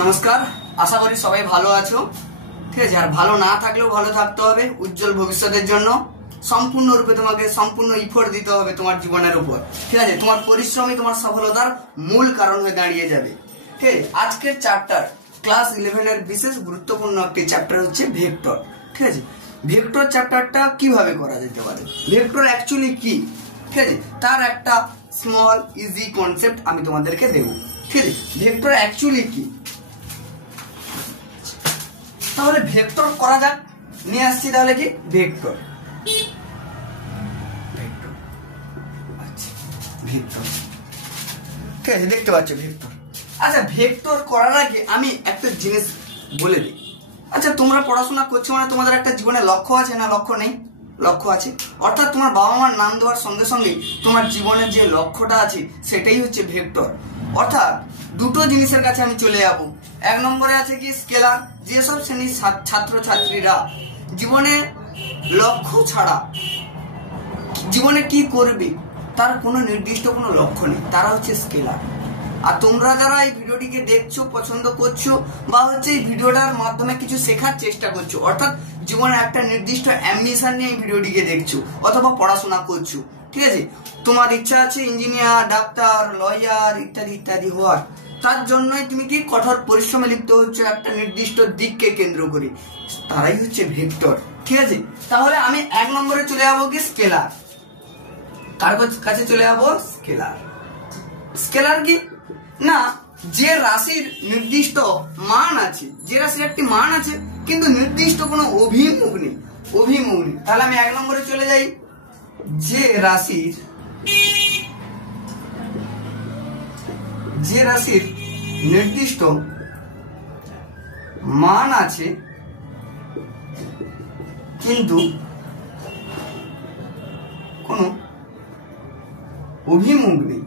নমস্কার, আশা করি সবাই ভালো আছো। ঠিক আছে, আর ভালো না থাকলেও ভালো থাকতে হবে উজ্জ্বল ভবিষ্যতের জন্য। সম্পূর্ণরূপে তোমাকে সম্পূর্ণ ইফোর্ট দিতে হবে তোমার জীবনের উপর। ঠিক আছে, তোমার পরিশ্রমই তোমার সফলতার মূল কারণ হয়ে দাঁড়িয়ে যাবে। ঠিক আছে, আজকের চ্যাপ্টার ক্লাস 11 এর বিশেষ গুরুত্বপূর্ণ একটি চ্যাপ্টার হচ্ছে ভেক্টর। ঠিক আছে, ভেক্টর চ্যাপ্টারটা কিভাবে করা যেতে পারে, ভেক্টর অ্যাকচুয়ালি কি, ঠিক আছে, তার একটা স্মল ইজি কনসেপ্ট আমি তোমাদেরকে দেব। ঠিক আছে, ভেক্টর অ্যাকচুয়ালি কি, তাহলে ভেক্টর করা যাক। নিয়ে আসছি তাহলে কি ভেক্টর। ভেক্টর ঠিক আছে, দেখতে পাচ্ছ ভেক্টর। আচ্ছা, ভেক্টর করার আগে আমি একটা জিনিস বলে দিই। আচ্ছা, তোমরা পড়াশোনা করছো মানে তোমাদের একটা জীবনে লক্ষ্য আছে না? লক্ষ্য নেই? লক্ষ্য আছে, অর্থাৎ তোমার বাবা মার নাম দেওয়ার সঙ্গে সঙ্গে তোমার জীবনের যে লক্ষ্যটা আছে সেটাই হচ্ছে ভেক্টর। অর্থাৎ দুটো জিনিসের কাছে আমি চলে যাব। এক নম্বরে আছে কি স্কেলার। যেসব শ্রেণীর ছাত্রছাত্রীরা জীবনে লক্ষ্য ছাড়া জীবনে কি করবে তার কোনো নির্দিষ্ট কোনো লক্ষ্য নেই, তারা হচ্ছে স্কেলার। আর তোমরা যারা এই ভিডিওটিকে দেখছো, পছন্দ করছো, বা হচ্ছে এই ভিডিওটার মাধ্যমে কিছু শেখার চেষ্টা করছো, অর্থাৎ জীবনে একটা নির্দিষ্ট অ্যাম্বিশন নিয়ে এই ভিডিওটিকে দেখছো অথবা পড়াশোনা করছো, ঠিক আছে, তোমার ইচ্ছা আছে ইঞ্জিনিয়ার, ডাক্তার, লয়ার ইত্যাদি ইত্যাদি হওয়ার, তার জন্যই তুমি কি কঠোর পরিশ্রমে লিপ্ত হচ্ছে একটা নির্দিষ্ট দিককে কেন্দ্র করে, তারাই হচ্ছে ভেক্টর। ঠিক আছে, তাহলে আমি এক নম্বরে চলে যাবো কি স্কেলার। কার কাছে চলে যাবো? স্কেলার। স্কেলার কি না, যে রাশির নির্দিষ্ট মান আছে, যে রাশির একটি মান আছে কিন্তু নির্দিষ্ট কোনো অভিমুখ নেই, অভিমুখ নেই, তাহলে আমি এক নম্বরে চলে যাই। যে রাশির নির্দিষ্ট মান আছে কিন্তু কোনো অভিমুখ নেই,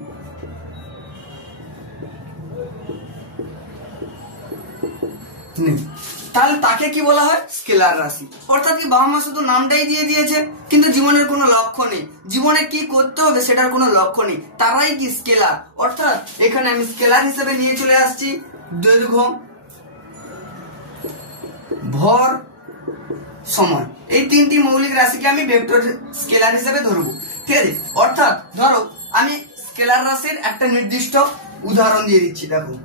তাহলে তাকে কি বলা হয়? স্কেলার রাশি। অর্থাৎ কি বাবা মা শুধু নামটাই দিয়ে দিয়েছে কিন্তু জীবনের কোনো লক্ষ্য নেই, জীবনে কি করতে হবে সেটার কোনো লক্ষ্য নেই, তারাই কি স্কেলার। অর্থাৎ এখানে আমি স্কেলার হিসেবে নিয়ে চলে আসছি দৈর্ঘ্য, ভর, সময়, এই তিনটি মৌলিক রাশিকে আমি ভেক্টর স্কেলার হিসেবে ধরবো। ঠিক আছে, অর্থাৎ ধরো আমি স্কেলার রাশির একটা নির্দিষ্ট উদাহরণ দিয়ে দিচ্ছি। দেখো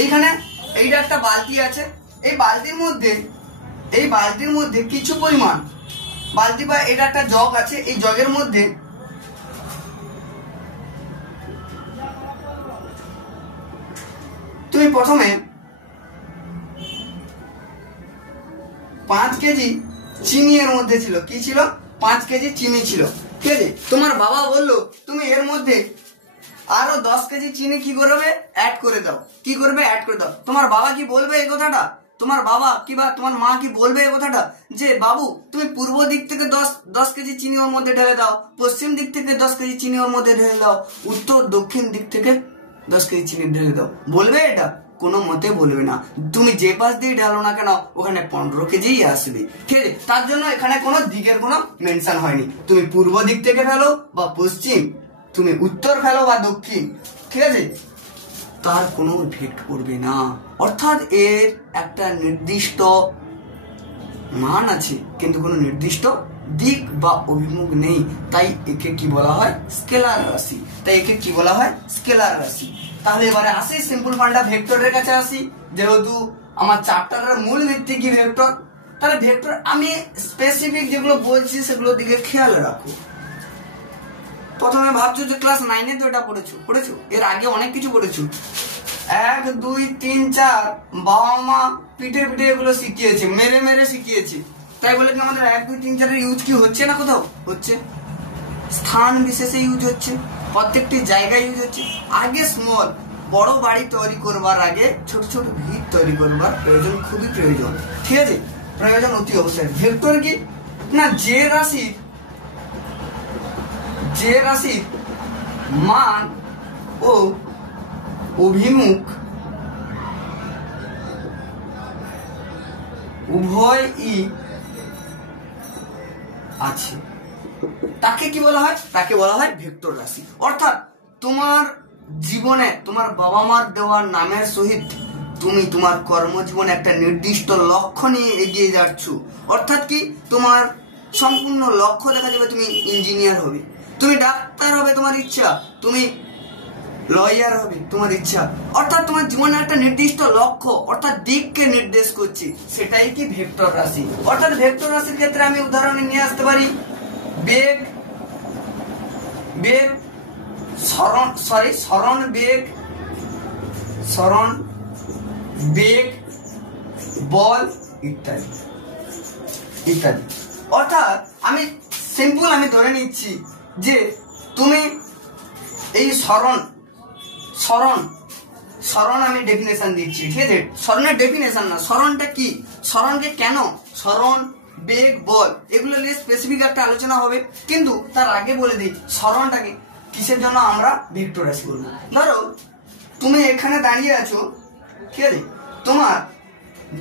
এইখানে এইটা একটা বালতি আছে, এই বালতির মধ্যে কিছু পরিমাণ বালতি বা এটা একটা জগ আছে, এই জগের মধ্যে তুমি প্রথমে 5 কেজি চিনি এর মধ্যে ছিল। কি ছিল? 5 কেজি চিনি ছিল। ঠিক আছে, তোমার বাবা বললো তুমি এর মধ্যে আরো 10 কেজি চিনি কি করবে? অ্যাড করে দাও। কি করবে? অ্যাড করে দাও। তোমার বাবা কি বলবে এই কথাটা? তোমার বাবা কি বা তোমার মা কি বলবে এই কথাটা যে বাবু তুমি পূর্ব দিক থেকে 10 কেজি চিনি ওর মধ্যে ঢেলে দাও, পশ্চিম দিক থেকে 10 কেজি চিনি ওর মধ্যে ঢেলে দাও, উত্তর দক্ষিণ দিক থেকে 10 কেজি চিনি ঢেলে দাও? বলবে এটা? কোনো মতে বলবে না। তুমি যে পাশ দিয়ে ঢালো না কেন ওখানে 15 কেজি আসবে। ঠিক আছে, তার জন্য এখানে কোনো দিকের কোনো মেনশন হয়নি। তুমি পূর্ব দিক থেকে ফেলো বা পশ্চিম, তুমি উত্তর ফেলো বা দক্ষিণ, ঠিক আছে, তার কোনো ইফেক্ট পড়বে না। অর্থাৎ এর একটা নির্দিষ্ট মান আছে কিন্তু কোনো নির্দিষ্ট দিক বা অভিমুখ নেই, তাই একে কি বলা হয়? স্কেলার রাশি। স্কেলার রাশি। তাহলে এবারে আসি সিম্পল ফান্ডা ভেক্টরের কাছে আসি। যেহেতু আমার চ্যাপ্টারের মূল ভিত্তি কি ভেক্টর, তাহলে ভেক্টর আমি স্পেসিফিক যেগুলো বলছি সেগুলোর দিকে খেয়াল রাখো। প্রথমে ভাবছো যে ক্লাস 9-এ তো এটা পড়েছো, এর আগে অনেক কিছু পড়েছো। 1, 2, 3, 4 বাবা মা পিঠে এগুলো শিখিয়েছে, মেরে শিখিয়েছে। তাই বলে কি আমাদের 1, 2, 3, 4 এর ইউজ কি হচ্ছে না? কোথাও হচ্ছে, স্থান বিশেষে ইউজ হচ্ছে, প্রত্যেকটি জায়গায় ইউজ হচ্ছে। আগে স্মল বড় বাড়ি তৈরি করবার আগে ছোট ছোট ভিত তৈরি করবার প্রয়োজন, খুবই প্রয়োজন। ঠিক আছে, প্রয়োজন অতি অবশ্যই। ভেক্টর কি না, যে রাশির মান ও অভিমুখ উভয়ই আছে তাকে কি বলা হয়? তাকে বলা হয় ভেক্টর রাশি। অর্থাৎ তোমার জীবনে তোমার বাবা মার দেওয়ার নামের সহিত তুমি তোমার কর্মজীবনে একটা নির্দিষ্ট লক্ষ্য নিয়ে এগিয়ে যাচ্ছ। অর্থাৎ কি, তোমার সম্পূর্ণ লক্ষ্য দেখা যাবে তুমি ইঞ্জিনিয়ার হবে, তুমি ডাক্তার হবে তোমার ইচ্ছা, তুমি লয়ার হবে তোমার ইচ্ছা। অর্থাৎ তোমার জীবনে একটা নির্দিষ্ট লক্ষ্য অর্থাৎ দিককে নির্দেশ করছে, সেটাই কি ভেক্টর রাশি। অর্থাৎ ভেক্টর রাশির ক্ষেত্রে আমি উদাহরণে নিয়ে আসতে পারি বেগ, সরণ বেগ, বল ইত্যাদি ইত্যাদি। অর্থাৎ আমি সিম্পল আমি ধরে নিচ্ছি যে তুমি এই সরণ আমি ডেফিনেশন দিচ্ছি, ঠিক আছে? সরণের ডেফিনেশন না, সরণটা কি, সরণকে কেন, সরণ বেগ বল এগুলো নিয়ে স্পেসিফিক একটা আলোচনা হবে। কিন্তু তার আগে বলে দিই সরণটাকে কিসের জন্য আমরা ভেক্টর রাশি বলবো। ধরো তুমি এখানে দাঁড়িয়ে আছো, ঠিক আছে, তোমার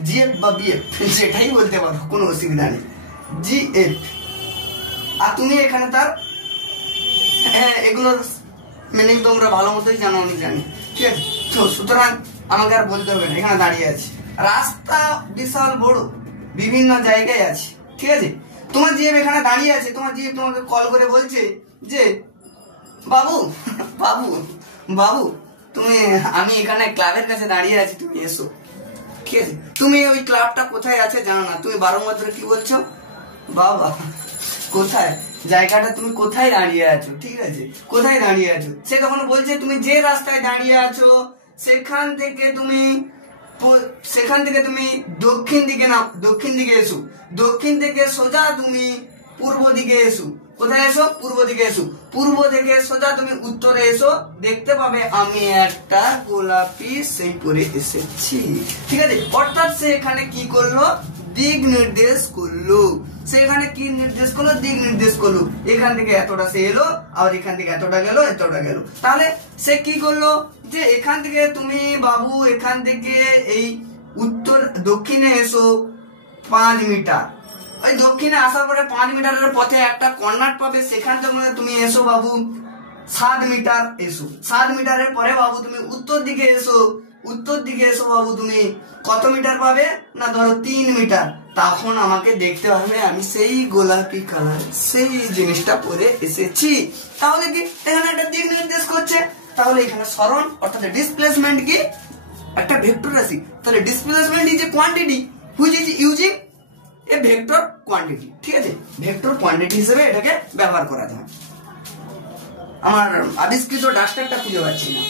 জিএফ বা বিএফ যেটাই বলতে পারো, কোনো অসুবিধা নেই, জিএফ, আর তুমি এখানে তার এগুলোর মিনিং তোমরা ভালো মতোই জানো, আমি জানি, ঠিক আছে? তো সুতরাং আমাকে আর বলতে হবে না, এখানে দাঁড়িয়ে আছি, রাস্তা বিশাল বড়, বিভিন্ন জায়গায় আছে, ঠিক আছে? তোমার জিএফ এখানে দাঁড়িয়ে আছে, তোমার জিএফ তোমাকে কল করে বলছে যে বাবু বাবু বাবু তুমি, আমি এখানে ক্লাবের কাছে দাঁড়িয়ে আছি, তুমি এসো, ঠিক আছে? তুমি ওই ক্লাবটা কোথায় আছে জানো না, তুমি বারংবার কি বলছো, বাবা কোথায়, জায়গাটা তুমি কোথায় দাঁড়িয়ে আছো, ঠিক আছে, কোথায় দাঁড়িয়ে আছো? সে তখন বলছে তুমি যে রাস্তায় দাঁড়িয়ে আছো সেখান থেকে তুমি দক্ষিণ দিকে এসো, দক্ষিণ থেকে সোজা তুমি পূর্ব দিকে এসো। কোথায় এসো? পূর্ব দিকে এসো। পূর্ব থেকে সোজা তুমি উত্তরে এসো, দেখতে পাবে আমি একটা গোলাপি সেই পরে এসেছি, ঠিক আছে? অর্থাৎ সে এখানে কি করলো, দিক নির্দেশ করলো। সেখানে কি নির্দেশ করলো, দিক নির্দেশ করলো। এখান থেকে এতটা সে এলো, আর এখান থেকে এতটা গেল, এতটা গেল। তাহলে সে কি করলো, যে এখান থেকে তুমি বাবু এখান থেকে এই দক্ষিণে এসো 5 মিটার, ওই দক্ষিণে আসার পরে 5 মিটারের পথে একটা কর্নার পাবে, সেখান থেকে তুমি এসো বাবু 7 মিটার এসো। 7 মিটারের পরে বাবু তুমি উত্তর দিকে এসো, উত্তর দিকে এসো বাবু তুমি কত মিটার পাবে না, ধরো 3 মিটার। তখন আমাকে দেখতে হবে আমি সেই গোলাপি কালার সেই জিনিসটা পরে এসেছি। তাহলে কি এখানে একটা দিক নির্দেশ করছে। তাহলে এখানে সরণ অর্থাৎ ডিসপ্লেসমেন্ট কি একটা ভেক্টর রাশি। তাহলে displacement is a quantity which is using a vector quantity, ঠিক আছে? ভেক্টর কোয়ান্টিটি হিসেবে এটাকে ব্যবহার করা যায়। আমার আবিষ্কৃত ডাস্টারটা খুঁজে পাচ্ছি না,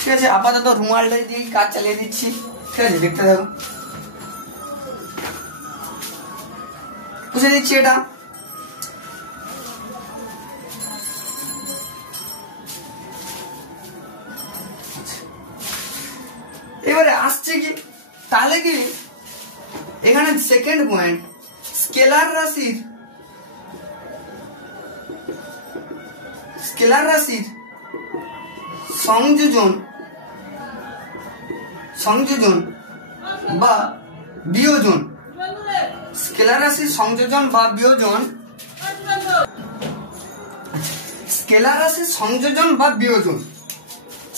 ঠিক আছে? আপাতত রুমালটা দিয়ে কাজ চালিয়ে দিচ্ছি, ঠিক আছে? দেখতে থাকো, বুঝে দিচ্ছি এটা। এবারে আসছে কি, তাহলে কি এখানে সেকেন্ড পয়েন্ট, স্কেলার রাশির সংযোজন বা বিয়োজন, স্কেলার রাশির সংযোজন বা বিয়োজন, স্কেলার রাশির সংযোজন বা বিয়োজন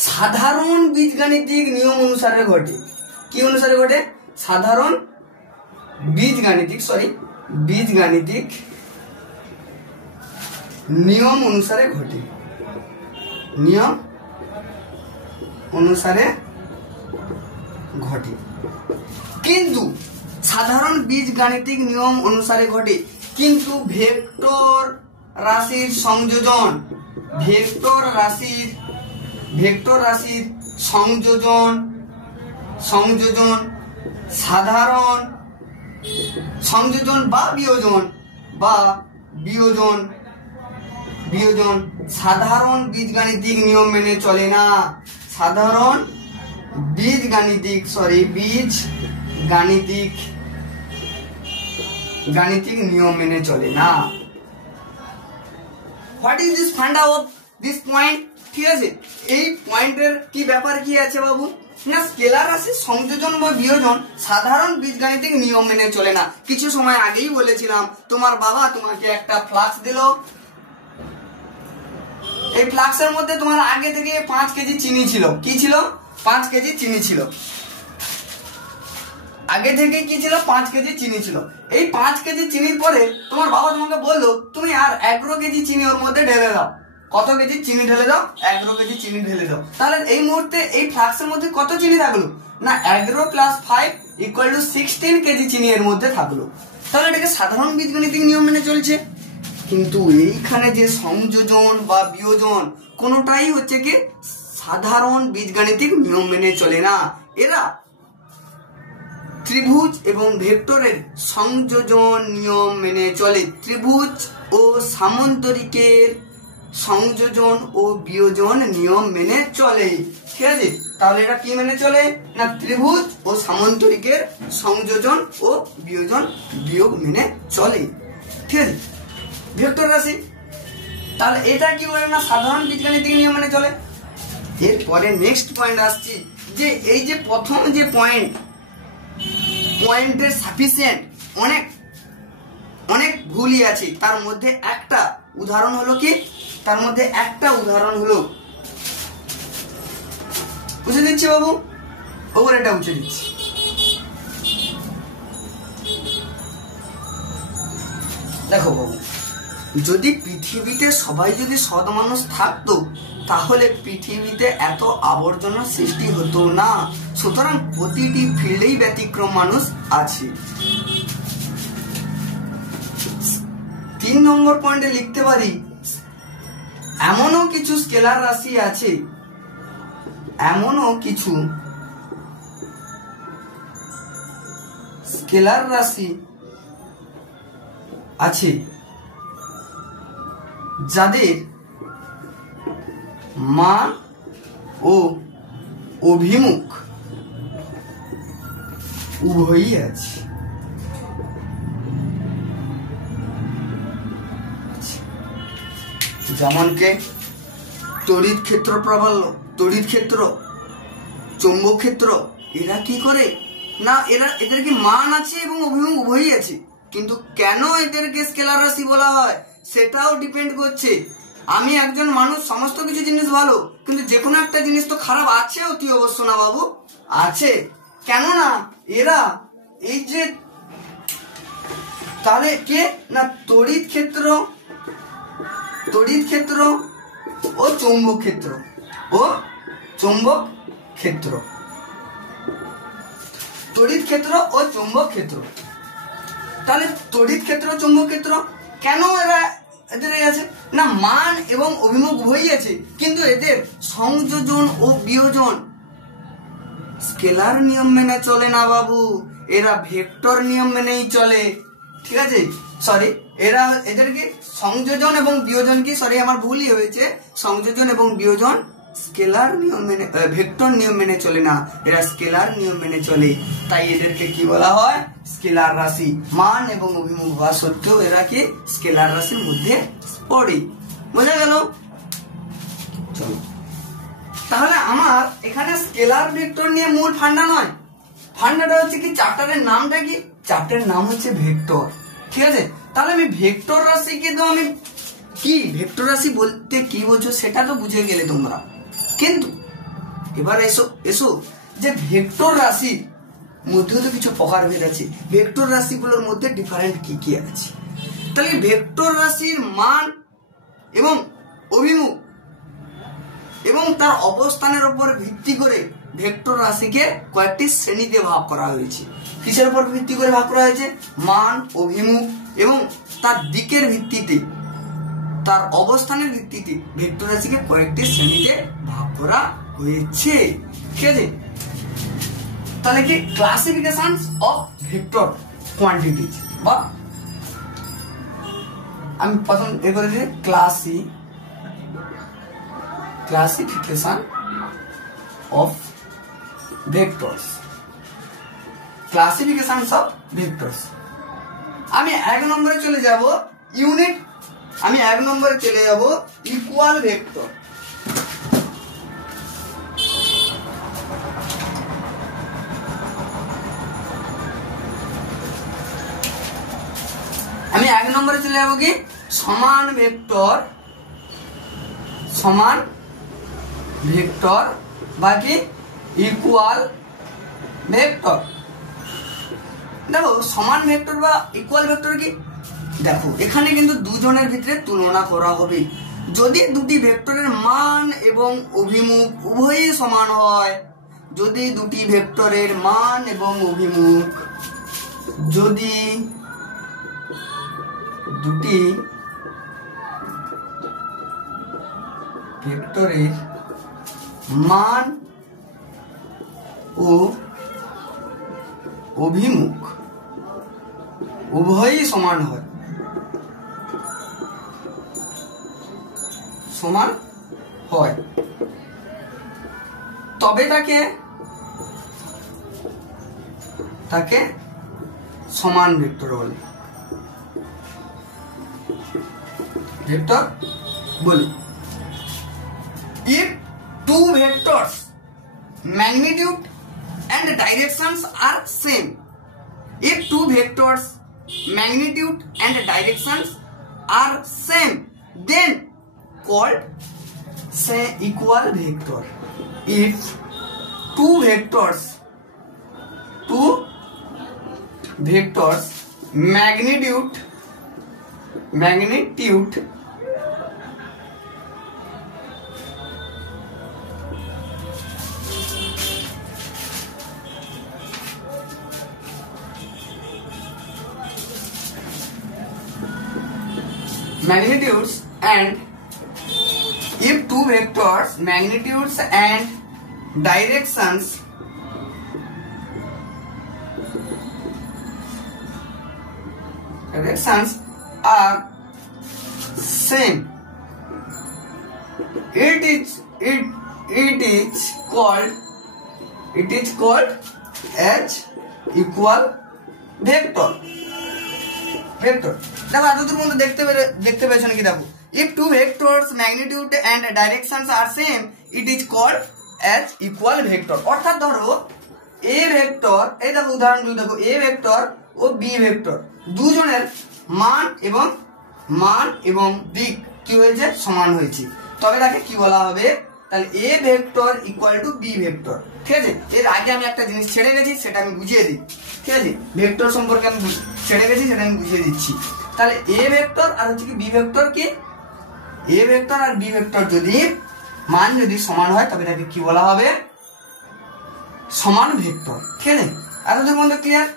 সাধারণ বীজগাণিতিক নিয়ম অনুসারে ঘটে। কি অনুসারে ঘটে? সাধারণ বীজগাণিতিক নিয়ম অনুসারে ঘটে, নিয়ম অনুসারে ঘটে। কিন্তু সাধারণ বীজগাণিতিক নিয়ম অনুসারে ঘটে, কিন্তু ভেক্টর রাশির সংযোজন সাধারণ সংযোজন বা বিয়োজন সাধারণ বীজগাণিতিক নিয়ম মেনে চলে না। সাধারণ বীজগাণিতিক নিয়ম মেনে চলে না। What is this funda of this point? ঠিক আছে, এই পয়েন্টের কি ব্যাপার কি আছে বাবু? না স্কেলার রাশির সংযোজন বা বিয়োজন সাধারণ বীজগাণিতিক নিয়ম মেনে চলে না। কিছু সময় আগেই বলেছিলাম, তোমার বাবা তোমাকে একটা ফ্লাক্স দিল, এই ফ্লাক্সের মধ্যে তোমার আগে থেকে 5 কেজি চিনি ছিল। কি ছিল? 5 কেজি চিনি ছিল। আগে থেকে কি ছিল? 5 কেজি চিনি ছিল। এই 5 কেজি চিনির পরে তোমার বাবা তোমাকে বললো তুমি আর 11 কেজি চিনি ওর মধ্যে ঢেলে দাও। কত কেজি চিনি ঢেলে দাও? 11 কেজি চিনি ঢেলে দাও। তাহলে এই মুহূর্তে এই ফ্লাক্সের মধ্যে কত চিনি থাকলো? না 11 + 5 = 16 কেজি চিনি এর মধ্যে থাকলো। তাহলে এটাকে সাধারণ বীজগাণিতিক নিয়ম মেনে চলছে। কিন্তু এইখানে যে সংযোজন বা বিয়োজন কোনোটাই হচ্ছে কি সাধারণ বীজগাণিতিক নিয়ম মেনে চলে না। এরা ত্রিভুজ এবং ভেক্টরের সংযোজন নিয়ম মেনে চলে। ত্রিভুজ ও সামান্তরিকের সংযোজন ও বিয়োজন নিয়ম মেনে চলে। ঠিক আছে, তাহলে এটা কি মেনে চলে? না ত্রিভুজ ও সামান্তরিকের সংযোজন ও বিয়োজন বিয়োগ মেনে চলে। ঠিক আছে, ভেক্টর রাশি, তাহলে এটা কি বলে? না সাধারণ বীজগাণিতিক নিয়ম মেনে চলে। এরপরে নেক্সট পয়েন্ট আসছি, যে এই যে প্রথম যে পয়েন্টের সাফিসিয়েন্ট অনেক অনেক ভুলই আছে। তার মধ্যে একটা উদাহরণ হলো কি? তার মধ্যে একটা উদাহরণ হলো, বুঝে দিচ্ছি বাবু, ওপর এটা বুঝে দিচ্ছি। দেখো বাবু, যদি পৃথিবীতে সবাই যদি সৎ মানুষ থাকতো তাহলে পৃথিবীতে এত আবর্জনা সৃষ্টি হতো না। সুতরাং প্রতিটি ফিল্ডেই ব্যতিক্রম মানুষ আছে। 3 নম্বর পয়েন্টে লিখতে পারি, এমনও কিছু স্কেলার রাশি আছে, এমনও কিছু স্কেলার রাশি আছে যাদের মান ও অভিমুখ উভয়ই আছে। যেমন কে তড়িৎ ক্ষেত্র প্রাবল্য, তড়িৎ ক্ষেত্র, চৌম্বক ক্ষেত্র, এরা কি করে? না এদের কি মান আছে এবং অভিমুখ উভয়ই আছে। কিন্তু কেন এদেরকে স্কেলার রাশি বলা হয় সেটাও ডিপেন্ড করছে। আমি একজন মানুষ, সমস্ত কিছু জিনিস ভালো, কিন্তু যে কোনো একটা জিনিস তো খারাপ আছে অতি অবশ্য না বাবু, আছে। কেননা এরা এই যে, তাহলে কে? না তড়িৎ ক্ষেত্র ও চৌম্বক ক্ষেত্র, তড়িৎ ক্ষেত্র ও চৌম্বক ক্ষেত্র। তাহলে তড়িৎ ক্ষেত্র, চৌম্বক ক্ষেত্র কেন এদের আছে? না মান এবং অভিমুখ উভয়ই আছে, কিন্তু এদের সংযোজন ও বিয়োজন স্কেলার নিয়ম মেনে চলে না বাবু, এরা ভেক্টর নিয়ম মেনেই চলে। ঠিক আছে, সরি, এদেরকে সংযোজন এবং বিয়োজন কি, সরি আমার ভুলই হয়েছে, সংযোজন এবং বিয়োজন স্কেলার নিয়ম মেনে, ভেক্টর নিয়ম মেনে চলে না, এরা স্কেলার নিয়ম মেনে চলে। তাই এদেরকে কি বলা হয়? স্কেলার রাশি। মান এবং অভিমুখ হওয়া সত্ত্বেও এরা কি স্কেলার রাশির মধ্যে পড়ে। বোঝা গেল? চলো, তাহলে আমার এখানে স্কেলার ভেক্টর নিয়ে মূল ফান্ডা নয়, ফান্ডাটা হচ্ছে কি, চ্যাপ্টারের নামটা কি? চ্যাপ্টারের নাম হচ্ছে ভেক্টর। ঠিক আছে, তাহলে আমি ভেক্টর রাশিকে তো আমি কি, ভেক্টর রাশি বলতে কি বোঝো সেটা তো বুঝে গেলে তোমরা। কিন্তু এবার এসো যে ভেক্টর রাশির মধ্যেও তো কিছু প্রকারভেদ আছে, ভেক্টর রাশিগুলোর মধ্যে ডিফারেন্ট কি কি আছে। তাহলে ভেক্টর রাশির মান এবং অভিমুখ এবং তার অবস্থানের উপর ভিত্তি করে ভেক্টর রাশিকে কয়েকটি শ্রেণীতে ভাগ করা হয়েছে। কিসের উপর ভিত্তি করে ভাগ করা হয়েছে? মান, অভিমুখ এবং তার দিকের ভিত্তিতে, তার অবস্থানের ভিত্তিতে ভেক্টর রাশিকে কয়েকটি শ্রেণীতে ভাগ করা হয়েছে। ঠিক আছে, তাহলে কি ক্লাসিফিকেশন অফ ভেক্টর কোয়ান্টিটিজ, বা আমি প্রথম এ করে দিই classification of vectors, classification of vectors. আমি 1 নম্বরে চলে যাব ইউনিট, আমি 1 নম্বরে চলে যাব ইকুয়াল ভেক্টর। নম্বরে চলে যাবো কি সমান ভেক্টর বা কি ইকুয়াল ভেক্টর। দেখো সমান ভেক্টর বা ইকুয়াল ভেক্টর কি, দেখো এখানে কিন্তু দুজনের ভিতরে তুলনা করা হবে। যদি দুটি ভেক্টরের মান এবং অভিমুখ উভয়ই সমান হয়, যদি দুটি ভেক্টরের মান এবং অভিমুখ, যদি দুটি ভেক্টরের মান ও অভিমুখ উভয়ই সমান হয়, তবে তাকে সমান ভেক্টর বলে। If two vectors magnitude and directions are same, if two vectors magnitude and directions are same, then called say equal vector. If two vectors magnitude magnitudes and if two vectors magnitudes and directions are same, it is called as equal vector. দেখো এতদূর পর্যন্ত দেখতে পেয়েছো নাকি? দেখো if two vectors magnitude and directions are same, it is called as equal vector. অর্থাৎ ধরো a vector, এই দেখো উদাহরণগুলো দেখো, a ভেক্টর ও b ভেক্টর দুজনের মান এবং দিক কি হয়েছে, সমান হয়েছে, তবে তাকে কি বলা হবে, তাহলে a vector equal two b vector. ঠিক আছে, এর আগে আমি একটা জিনিস ছেড়ে গেছি, সেটা আমি বুঝিয়ে দিই। ঠিক আছে, ভেক্টর সম্পর্কে আমি ছেড়ে গেছি, সেটা আমি বুঝিয়ে দিচ্ছি। তাহলে a ভেক্টর আর হচ্ছে কি b ভেক্টর, কি a ভেক্টর আর b ভেক্টর যদি মান সমান হয়, তবে তাকে কি বলা হবে, সমান ভেক্টর। ঠিক আছে, এতদূর পর্যন্ত ক্লিয়ার?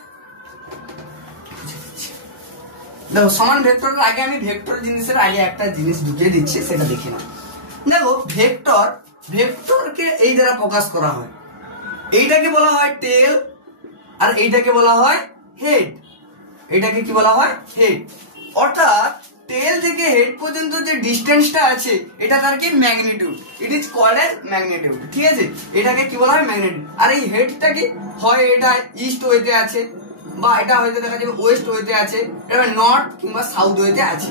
দেখো সমান ভেক্টরের আগে আমি ভেক্টর জিনিসের আগে একটা জিনিস ঢুকিয়ে দিচ্ছি, সেটা দেখে নাও। দেখো ভেক্টরকে এই দ্বারা প্রকাশ করা হয়, এইটাকে বলা হয় টেল আর এইটাকে বলা হয় হেড। এটাকে কি বলা হয়, হেড। অর্থাৎ টেল থেকে হেড পর্যন্ত যে ডিস্টেন্সটা আছে, এটা তার কি magnitude, it is called as magnitude. ঠিক আছে, এটাকে কি বলা হয়, ম্যাগনিটিউড। আর এই হেডটা কি হয়, এটা ইস্ট ওয়েতে আছে, বা এটা হয়তো দেখা যাবে ওয়েস্ট ওয়েতে আছে, এটা নর্থ কিংবা সাউথ ওয়েতে আছে।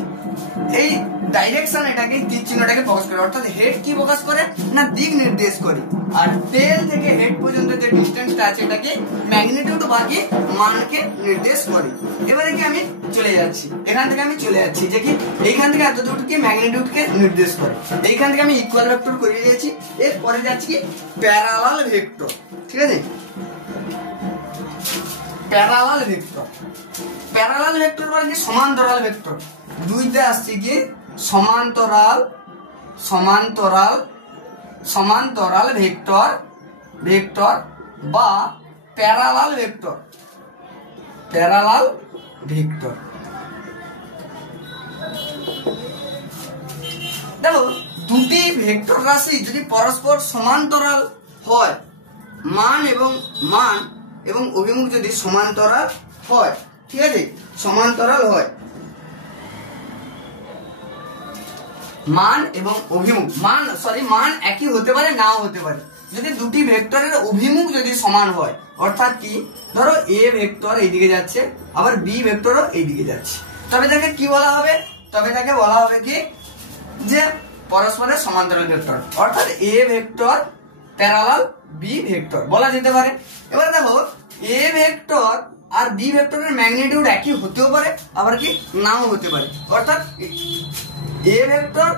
এই ডাইরেকশন এটাকে তীর চিহ্নটাকে প্রকাশ করে, অর্থাৎ হেড কি প্রকাশ করে না, দিক নির্দেশ করে। আর টেল থেকে হেড পর্যন্ত যে ডিস্টেন্সটা আছে, এটাকে ম্যাগনিটিউড বা কি মানকে নির্দেশ করে। এবারে কি আমি চলে যাচ্ছি, এখান থেকে আমি চলে যাচ্ছি যে কি এইখান থেকে এতটুকুকে ম্যাগনিটিউডকে নির্দেশ করে। এইখান থেকে আমি ইকুয়াল ভেক্টর করে দিয়েছি, এরপরে যাচ্ছি কি প্যারালাল ভেক্টর। ঠিক আছে, প্যারালাল ভেক্টর মানে কি সমান্তরাল ভেক্টর। দুইটা আসছে কি সমান্তরাল ভেক্টর বা প্যারালাল ভেক্টর। দেখো দুটি ভেক্টর রাশি যদি পরস্পর সমান্তরাল হয়, মান এবং অভিমুখ যদি সমান্তরাল হয়, ঠিক আছে, সমান্তরাল হয়, মান এবং অভিমুখ, মান একই হতে পারে, নাও হতে পারে। যদি দুটি ভেক্টরের অভিমুখ যদি সমান হয়, অর্থাৎ কি ধরো a ভেক্টর এইদিকে যাচ্ছে, আবার b ভেক্টরও এইদিকে যাচ্ছে, তবে তাকে কি বলা হবে, তবে তাকে বলা হবে কি যে পরস্পরের সমান্তরাল ভেক্টর, অর্থাৎ a vector parallel b vector বলা যেতে পারে। এবার দেখো a ভেক্টর আর আর বি ভেক্টরের ম্যাগনিটিউড একই হতেও পারে আবার কি নাও হতে পারে। অর্থাৎ a vector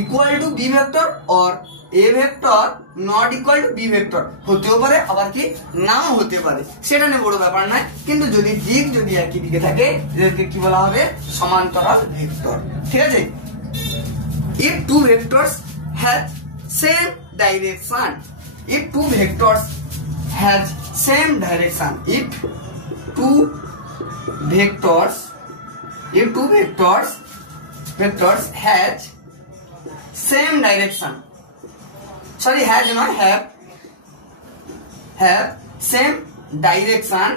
equal to b vector or a vector not equal to b vector হতেও পারে আবার কি নাও হতে পারে, সেটা নিয়ে বড় ব্যাপার নয়। কিন্তু যদি দিক যদি একই দিকে থাকে এদেরকে কি বলা হবে, সমান্তরাল ভেক্টর। ঠিক আছে। If two vectors have same direction, if two vectors have same direction, if two vectors have same direction, sorry has not have same direction,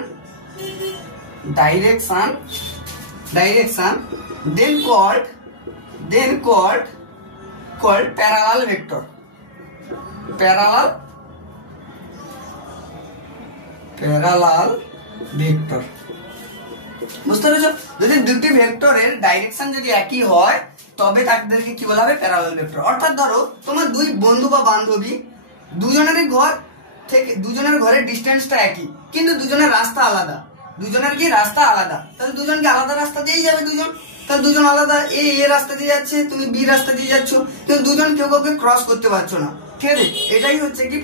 then called parallel vector, parallel vector. বুঝতে পেরেছো? যদি দুটি ভেক্টরের direction যদি একই হয় তবে তাদেরকে কি বলা হবে, প্যারালাল ভেক্টর। অর্থাৎ ধরো তোমার দুই বন্ধু বা বান্ধবী, দুজনেরই ঘর থেকে দুজনের ঘরের ডিস্টেন্সটা একই, কিন্তু দুজনের রাস্তা আলাদা, দুজনের কি রাস্তা আলাদা, তাহলে দুজনকে আলাদা রাস্তা দিয়েই যাবে দুজন, তাহলে দুজন আলাদা, এ রাস্তা দিয়ে যাচ্ছে, তুমি বি রাস্তা দিয়ে যাচ্ছ, কিন্তু দুজন কেউ কাউকে ক্রস করতে পারছো না। ঠিক আছে, এটাই হচ্ছে কি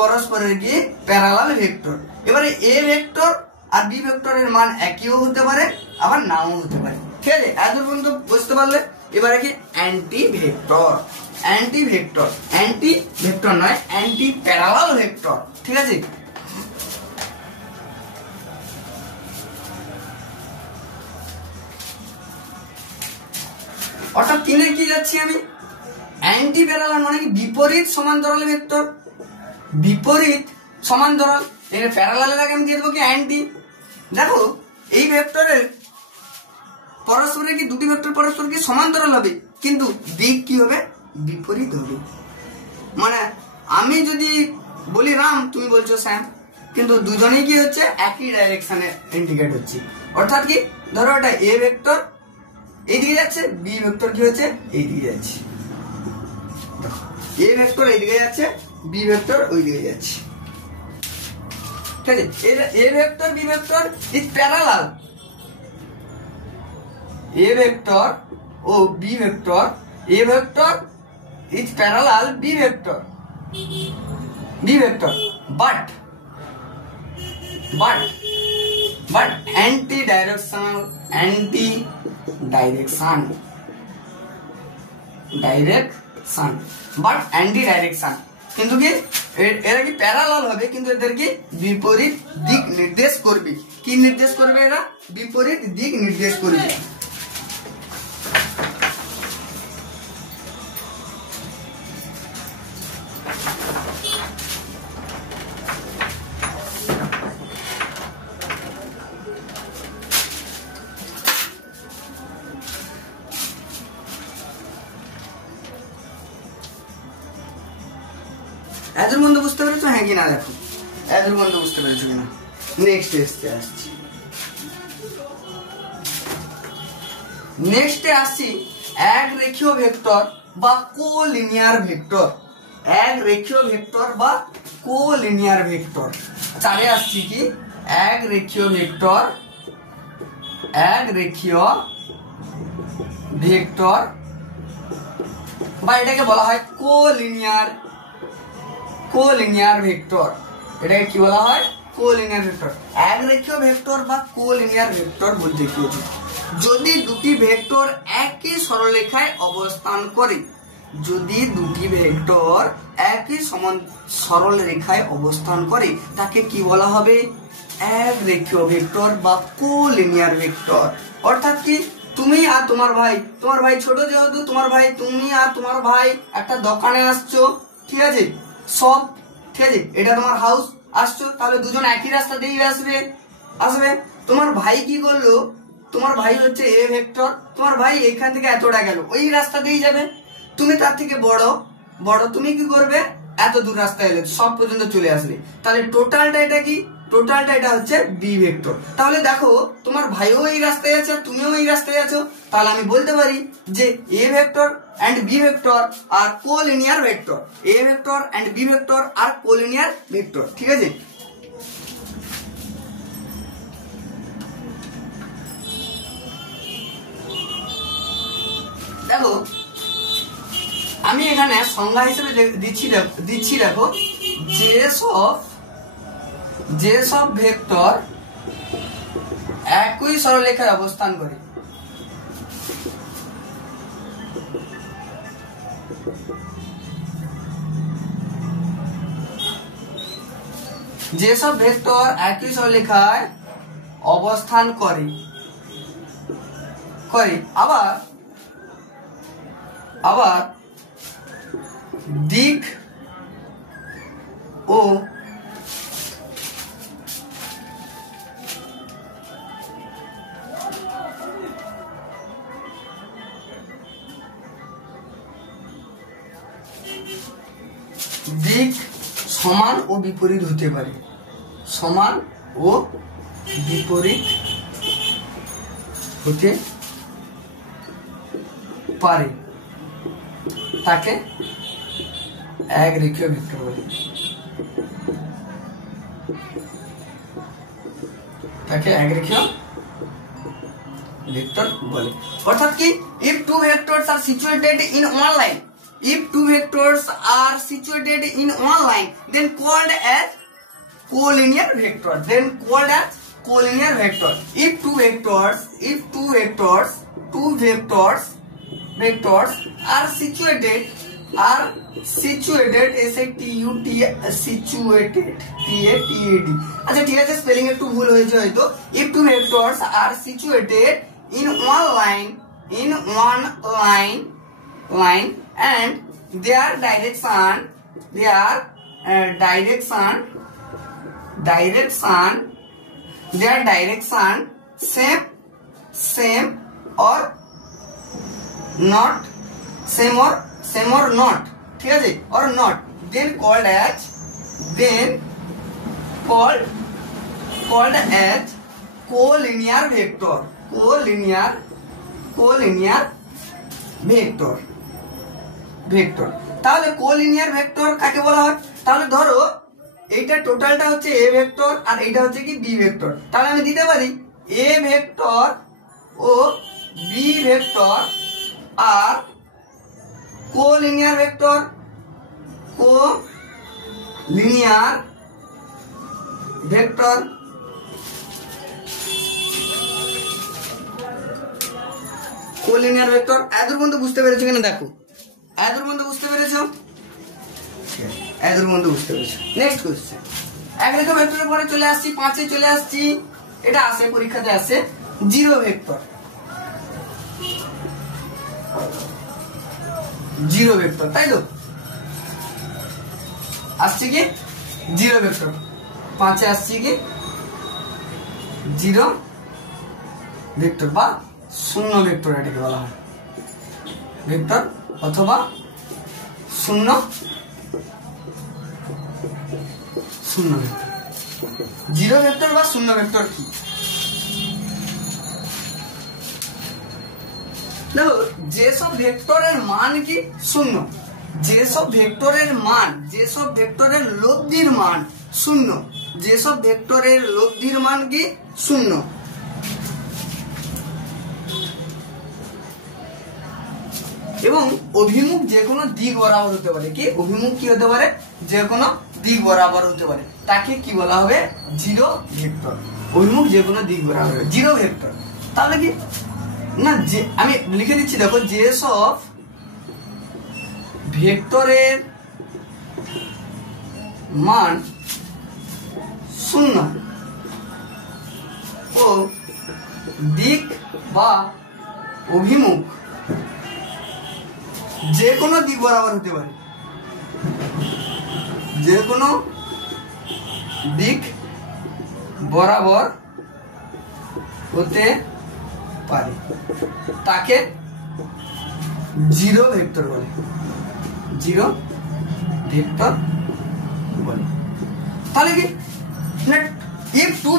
পরস্পরের কি প্যারালাল ভেক্টর। এবারে এ ভেক্টর আর বি ভেক্টরের মান একইও হতে পারে আবার নাও হতে পারে। ঠিক আছে, এত পর্যন্ত বুঝতে পারলে। এবারে কি অ্যান্টি ভেক্টর, অ্যান্টি ভেক্টর নয়, অ্যান্টি প্যারালাল ভেক্টর। ঠিক আছে, অর্থাৎ তিনে কি যাচ্ছি আমি, অ্যান্টি প্যারালাল মানে কি বিপরীত সমান্তরাল ভেক্টর, বিপরীত সমান্তরাল। এর প্যারালালের আগে আমি দিয়ে দেবো কি অ্যান্টি। দেখো এই ভেক্টরের পরস্পরের কি দুটি ভেক্টর পরস্পর কি সমান্তরাল হবে, কিন্তু দিক কি হবে, বিপরীত হবে। মানে আমি যদি বলি রাম, তুমি বলছো শ্যাম, কিন্তু দুজনেই কি হচ্ছে একই ডাইরেকশনে ইন্ডিকেট হচ্ছে। অর্থাৎ কি ধরো এটা এ ভেক্টর এইদিকে যাচ্ছে, বি ভেক্টর কি হচ্ছে এইদিকে যাচ্ছে, এ ভেক্টর এইদিকে যাচ্ছে, বি ভেক্টর ওইদিকে যাচ্ছে। ঠিক আছে, a vector b vector is parallel, a vector ও B vector, a vector is parallel b vector, but anti direction কিন্তু কি এরা কি প্যারালাল হবে, কিন্তু এদের কি বিপরীত দিক নির্দেশ করবে। কি নির্দেশ করবে এরা, বিপরীত দিক নির্দেশ করবে। এদের মধ্যে বুঝতে পেরেছো হ্যাঁ কি না, দেখো এদের মধ্যে বুঝতে পেরেছো কিনা। নেক্সটে আসছি এক রেখীয় ভেক্টর বা কোলিনিয়ার ভেক্টর, এক রেখীয় ভেক্টর বা কোলিনিয়ার ভেক্টর। চারে আসছি কি এক রেখীয় ভেক্টর বা এটাকে বলা হয় কোলিনিয়ার ভেক্টর। এটাকে কি বলা হয়, কোলিনিয়ার ভেক্টর। এক রেখীয় ভেক্টর বা কোলিনিয়ার ভেক্টর বলতে কি হচ্ছে, যদি দুটি ভেক্টর একই সরলরেখায় অবস্থান করে, যদি দুটি ভেক্টর একই সমান সরলরেখায় অবস্থান করে তাকে কি বলা হবে, এক রেখীয় ভেক্টর বা কোলিনিয়ার ভেক্টর। অর্থাৎ কি তুমি আর তোমার ভাই ছোট, যেহেতু তুমি আর তোমার ভাই একটা দোকানে আসছো, ঠিক আছে, সব ঠিক আছে, এটা তোমার হাউস, আসছো, তাহলে দুজন একই রাস্তা দিয়ে আসবে। তোমার ভাই কি করলো, তোমার ভাই হচ্ছে এ ভেক্টর, তোমার ভাই এখান থেকে এতটা গেল, ওই রাস্তা দিয়ে যাবে। তুমি তার থেকে বড়, তুমি কি করবে, এত দূর রাস্তা এলে সব পর্যন্ত চলে আসবে। তাহলে টোটালটা এটা কি, টোটালটা এটা হচ্ছে বি ভেক্টর। তাহলে দেখো তোমার ভাইও এই রাস্তায় আছে, তুমিও এই রাস্তায় আছো, তাহলে আমি বলতে পারি যে এ vector and b vector are collinear vector, a vector and b vector are collinear vector। ঠিক আছে, দেখো আমি এখানে সংজ্ঞা হিসেবে দিচ্ছি দেখো যেসব ভেক্টর একই সরলরেখায় অবস্থান করে, যেসব ভেক্টর একই সরলরেখায় অবস্থান করে আবার দিক ও দিক সমান ও বিপরীত হতে পারে, সমান ও বিপরীত হতে পারে, তাকে একরেখীয় ভেক্টর বলে। তাকে একরেখীয় ভেক্টর বলে। অর্থাৎ কি, if two vectors are situated in one line, if two vectors are situated in one line, then called as collinear vector, then called as collinear vector. If two vectors are situated আচ্ছা ঠিক আছে, spelling একটু ভুল হয়েছে হয়তো। if two vectors are situated in one line and their direction same or not, ঠিক আছে, or not, then called as collinear vector, vector. তাহলে কোলিনিয়ার ভেক্টর কাকে বলা হয়? তাহলে ধরো এইটা টোটালটা হচ্ছে এ ভেক্টর আর এইটা হচ্ছে কি বি ভেক্টর। তাহলে আমি দিতে পারি এ ভেক্টর ও বি ভেক্টর আর কোলিনিয়ার ভেক্টর, কোলিনিয়ার ভেক্টর। এত পর্যন্ত বুঝতে পেরেছো কিনা দেখো, এত পর্যন্ত বুঝতে পেরেছো? নেক্সট কোশ্চেন, একরেখা ভেক্টরের পরে চলে আসছি 5-এ চলে আসছি। এটা আসে পরীক্ষাতে আসে জিরো ভেক্টর, তাই তো? আসছে কি জিরো ভেক্টর, 5-এ আসছে কি জিরো ভেক্টর বা শূন্য ভেক্টর, এটাকে বলা হয় ভেক্টর অথবা শূন্য ভেক্টর। জিরো ভেক্টর বা শূন্য ভেক্টর কি? দেখো যেসব ভেক্টরের মান কি শূন্য, যেসব ভেক্টরের লব্ধির মান শূন্য, যেসব ভেক্টরের লব্ধির মান কি শূন্য, এবং অভিমুখ যে কোনো দিক বরাবর হতে পারে। কি অভিমুখ কি হতে পারে? যে কোনো দিক বরাবর হতে পারে, তাকে কি বলা হবে? Zero vector. অভিমুখ যে কোনো দিক বরাবর জিরো ভেক্টর। তাহলে কি না, যে আমি লিখে দিচ্ছি দেখো, যেসব ভেক্টরের মান শূন্য ও দিক বা অভিমুখ যে কোনো দিক বরাবর হতে পারে, যে কোনো দিক বরাবর হতে পারে, তাকে জিরো ভেক্টর বলে, জিরো ভেক্টর বলে। তাহলে কি if two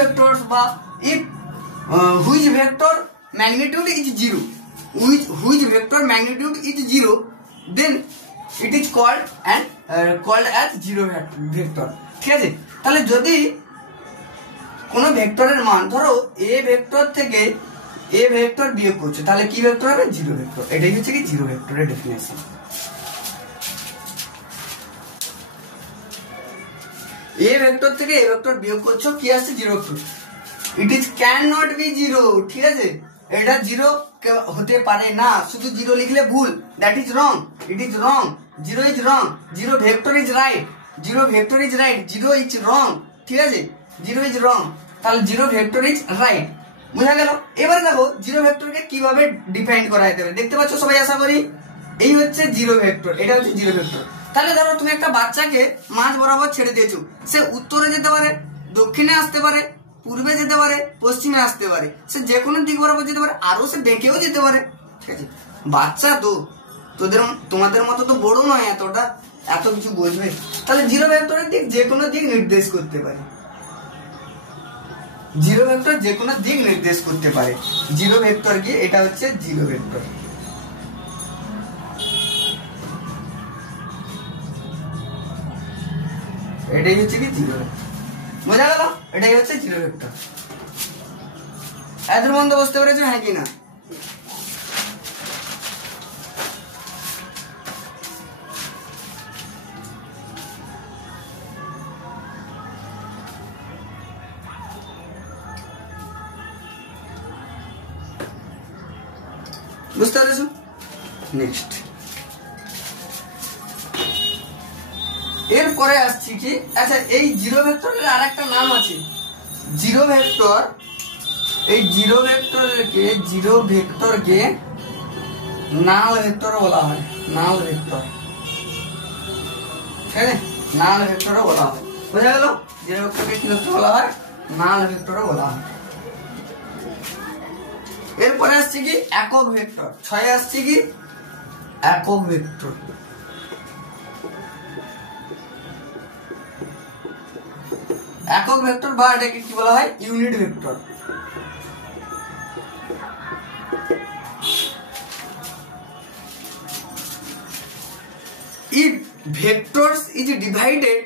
vectors বা if which vector magnitude is zero, which vector magnitude is zero, then it is called as zero vector, ঠিক আছে? তাহলে যদি কোন ভেক্টরের মান, ধরো এ ভেক্টর থেকে এ ভেক্টর বিয়োগ করছো, তাহলে কি ভেক্টর হবে? Zero vector. এটাই হচ্ছে কি জিরো ভেক্টরের ডেফিনেশন। এ ভেক্টর থেকে এ ভেক্টর বিয়োগ করছো, কি আসছে? Zero vector. It is can not be zero, ঠিক আছে? এটা জিরো হতে পারে না, শুধু জিরো লিখলে ভুল, that is wrong, it is wrong, zero is wrong, zero vector is right, zero vector is right, zero is wrong, ঠিক আছে? জিরো ইজ রং, তাহলে জিরো ভেক্টর ইজ রাইট, বুঝা গেল? এবারে দেখো জিরো ভেক্টরকে কিভাবে ডিফাইন করা যেতে পারে, দেখতে পাচ্ছ সবাই আশা করি? এই হচ্ছে জিরো ভেক্টর, এটা হচ্ছে জিরো ভেক্টর। তাহলে ধরো তুমি একটা বাচ্চাকে মাঝ বরাবর ছেড়ে দিয়েছো, সে উত্তরে যেতে পারে, দক্ষিণে আসতে পারে, পূর্বে যেতে পারে, পশ্চিমে আসতে পারে, সে যে কোনো দিক বরাবর যেতে পারে, আরো সে বেঁকেও যেতে পারে, ঠিক আছে? বাচ্চা তো তোমাদের মতো তো বড় নয় এতটা, এত কিছু বুঝবে। তাহলে জিরো ভেক্টরের দিক যে কোনো দিক নির্দেশ করতে পারে, জিরো ভেক্টর যে কোনো দিক নির্দেশ করতে পারে। জিরো ভেক্টর কি? এটা হচ্ছে জিরো ভেক্টর। এটাই হচ্ছে কি জিরো ভেক্টর, বোঝা গেল? এটাই হচ্ছে জিরো ভেক্টর। এত বন্ধ বুঝতে পেরেছো, হ্যাঁ কি না? বুঝতে পেরেছো? নেক্সট এরপরে আসছি কি, আচ্ছা এই জিরো ভেক্টরের আর একটা নাম আছে, জিরো ভেক্টর। এই জিরো ভেক্টরকে নাল ভেক্টর বলা হয়, নাল ভেক্টর, ঠিক আছে? নাল ভেক্টর বলা হয়, বোঝা গেল? জিরো ভেক্টরকে কি ভেক্টর বলা হয়? নাল ভেক্টর বলা হয়। এরপরে আসছে কি একক ভেক্টর। 6 আসছে কি একক ভেক্টর। একক ভেক্টর বা এটাকে কি বলা হয়? Unit vector. If vectors is divided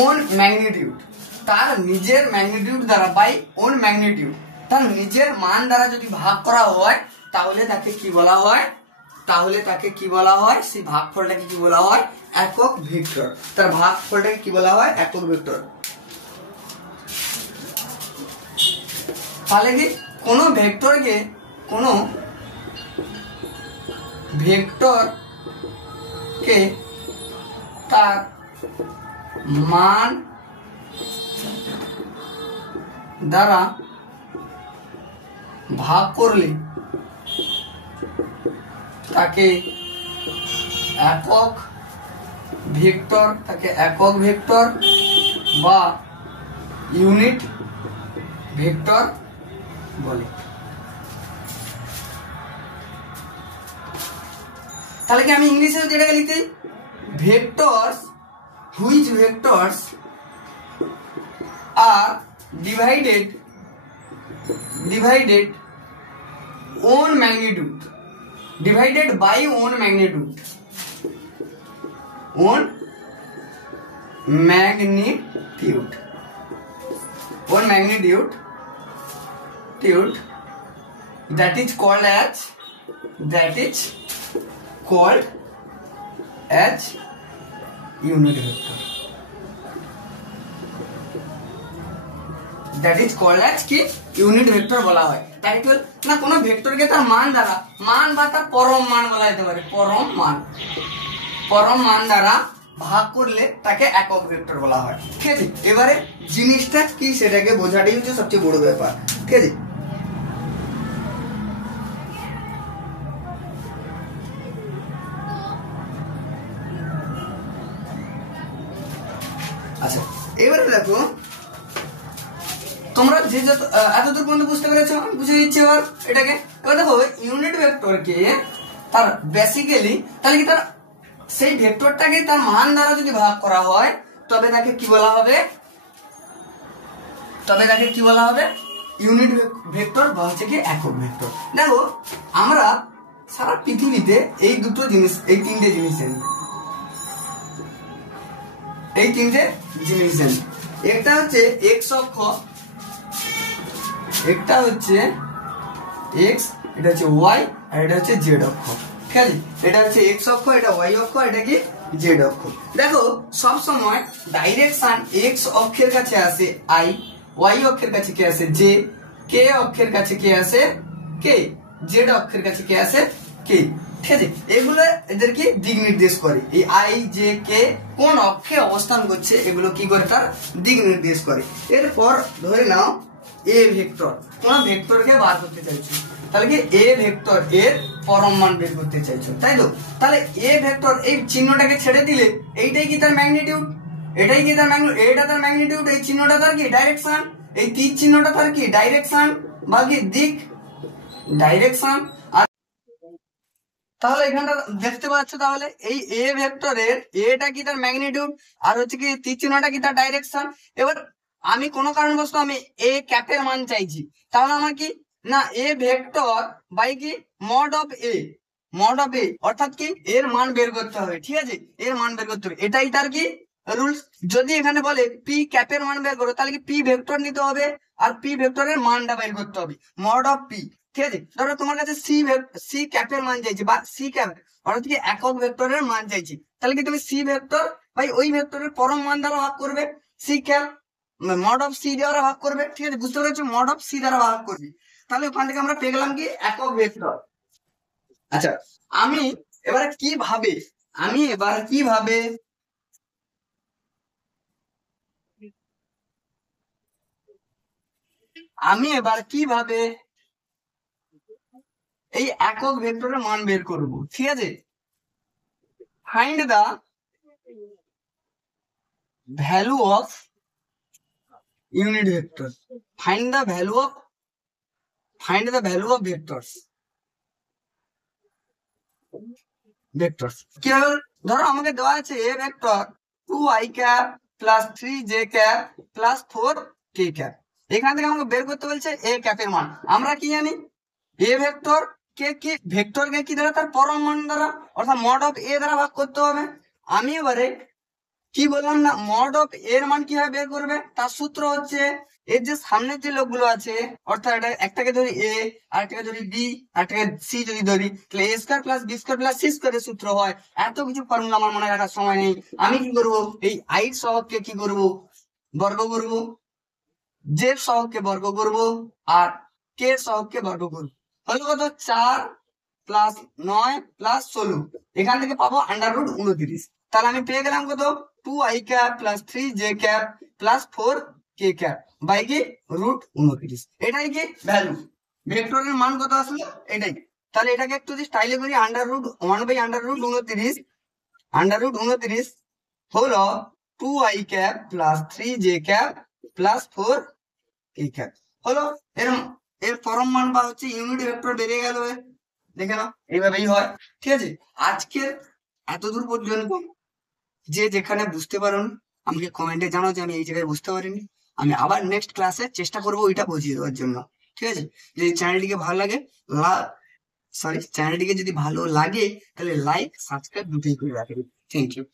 on magnitude, তার নিজের ম্যাগনিটিউড দ্বারা, বাই ওন ম্যাগনিটিউড, তার নিজের মান দ্বারা যদি ভাগ করা হয়, তাহলে তাকে কি বলা হয়? সেই ভাগফলটাকে কি বলা হয়? একক ভেক্টর। তার ভাগফলটাকে কি বলা হয়? একক ভেক্টর। তাহলে কি কোনো ভেক্টরকে তার মান দ্বারা ভাগ করলে তাকে একক ভেক্টর বা ইউনিট ভেক্টর বলে। তাহলে কি আমি ইংলিশে যেটাকে লিখতে, vectors which vectors are divided on magnitude, divided by on magnitude, that is called as unit vector. That is called as কি ইউনিট ভেক্টর বলা হয়। তাকে কি না কোনো ভেক্টরকে তার মান দ্বারা, মান বা তার পরম মান বলা যেতে পারে, পরম মান দ্বারা ভাগ করলে তাকে একক ভেক্টর বলা হয়, ঠিক আছে? এবারে জিনিসটা কি সেটাকে বোঝাটাই হচ্ছে সবচেয়ে বড় ব্যাপার, ঠিক আছে? আচ্ছা এবারে দেখো, তোমরা যে এতদূর পর্যন্ত বুঝতে পেরেছো, আমি বুঝে দিচ্ছি এবার এটাকে। এবার দেখো ইউনিট ভেক্টরকে তার বেসিক্যালি, তাহলে কি তার সেই ভেক্টরটাকে তার মান দ্বারা যদি ভাগ করা হয়, তবে তাকে কি বলা হবে? ইউনিট ভেক্টর বা হচ্ছে কি একক ভেক্টর। দেখো আমরা সারা পৃথিবীতে এই তিনটে জিনিস জানি, একটা হচ্ছে এক্স অক্ষ, একটা হচ্ছে এক্স, এটা হচ্ছে ওয়াই, আর এটা হচ্ছে জেড অক্ষ। ঠিক আছে, এটা হচ্ছে এক্স অক্ষ, এটা ওয়াই অক্ষ, এটা কি জেড অক্ষ। দেখো সব সময় ডাইরেকশন এক্স অক্ষের কাছে আসে আই, ওয়াই অক্ষের কাছে কে আসে জে, কে অক্ষের কাছে কে আসে কে, জেড অক্ষের কাছে কে আসে কে। ঠিক আছে, এগুলো এদেরকে দিক নির্দেশ করে। এই আই জে কে কোন অক্ষে অবস্থান করছে এগুলো কি করে তার দিক নির্দেশ করে। এরপর ধরে নাও এ ভেক্টর, কোন ভেক্টরকে বার করতে চাইছো, তাহলে কি এ ভেক্টর এর পরম মান বের করতে চাইছো, তাই তো। তাহলে এ ভেক্টর এই চিহ্নটাকে ছেড়ে দিলে এইটাই কি তার ম্যাগনিটিউড, এটাই কি তার ম্যাগনিটিউড, এটা তার ম্যাগনিটিউড, এই চিহ্নটা তার কি ডাইরেকশন, এই তীর চিহ্নটা তার কি ডাইরেকশন বা কি দিক, ডাইরেকশন। তাহলে এখানটা দেখতে পাচ্ছ, তাহলে এই এ ভেক্টরের এটা কি তার ম্যাগনিটিউড, আর হচ্ছে কি তীর চিহ্নটা কি তার ডাইরেকশন। এবার আমি কোনো কারণবশত আমি এ ক্যাপের মান চাইছি, তাহলে আমার কি না এ ভেক্টর বাই কি mod of A, mod of A অর্থাৎ কি এর মান বের করতে হবে। ঠিক আছে, এর মান বের করতে হবে, এটাই তার কি রুলস। যদি এখানে বলে পি ক্যাপের মান বের করো, তাহলে কি পি ভেক্টর নিতে হবে আর পি ভেক্টরের মানটা বের করতে হবে, মড অফ পি। ঠিক আছে, ধরো তোমার কাছে সি ক্যাপের মান চাইছে বা সি ক্যাপ অর্থাৎ কি একক ভেক্টরের মান চাইছি, তাহলে কি তুমি সি ভেক্টর বাই ওই ভেক্টরের পরম মান দ্বারা ভাগ করবে, c cap mod of c দ্বারা ভাগ করবে। ঠিক আছে, বুঝতে পেরেছো, মড অফ সি দ্বারা ভাগ করবে। তাহলে ওখান থেকে আমরা পেয়ে গেলাম কি একক ভেক্টর। আচ্ছা, আমি এবারে কিভাবে আমি এবার কিভাবে আমি এবার কিভাবে এই একক ভেক্টরের মান বের করব। ঠিক আছে, find the value of unit vector, find the value of vectors. কিভাবে, ধরো আমাকে দেওয়া আছে a vector 2i cap plus 3j cap plus 4k cap, এখান থেকে আমাকে বের করতে বলছে এ ক্যাপের মান। আমরা কি জানি এ ভেক্টর কে কি ভেক্টরকে কি দ্বারা তার পরম মান দ্বারা অর্থাৎ মড অফ এ দ্বারা ভাগ করতে হবে। আমি এবারে কি বললাম না মড অফ এর মান কিভাবে বের করবে, তার সূত্র হচ্ছে এর যে সামনের যে লোকগুলো আছে অর্থাৎ এটা একটাকে ধরি এ, আরেকটাকে ধরি বি, আরেকটাকে সি যদি ধরি, তাহলে A square plus B square plus C স্কয়ারের সূত্র হয়। এত কিছু ফর্মুলা আমার মনে রাখার সময় নেই। আমি কি করব, এই আই সহগকে কি করব বর্গ করব, জে সহগকে বর্গ করব, আর কে সহগকে বর্গ করব। হলো কত 4 প্লাস 9 প্লাস 16, এখান থেকে পাবো √29। তাহলে আমি পেয়ে গেলাম কত 2i cap plus 3j cap plus 4k cap by কি √29। এটাই কি ভ্যালু, ভেক্টরের মান কত আসলো এটাই। তাহলে এটাকে একটু যদি স্টাইলে করি √1/√29 হলো 2i cap plus 3j cap plus 4k cap হলো। এর এর পরম মান বা হচ্ছে ইউনিট ভেক্টর বেরিয়ে গেল। দেখে নাও এইভাবেই হয়। ঠিক আছে, আজকের এতদূর পর্যন্ত যে যেখানে বুঝতে পারোনি আমাকে কমেন্টে জানাও যে আমি এই জায়গায় বুঝতে পারিনি, আমি আবার নেক্সট ক্লাসে চেষ্টা করবো ওইটা বুঝিয়ে দেওয়ার জন্য। ঠিক আছে, যদি চ্যানেলটিকে ভালো লাগে চ্যানেলটিকে যদি ভালো লাগে তাহলে লাইক সাবস্ক্রাইব দুটোই করে রাখবে। Thank you.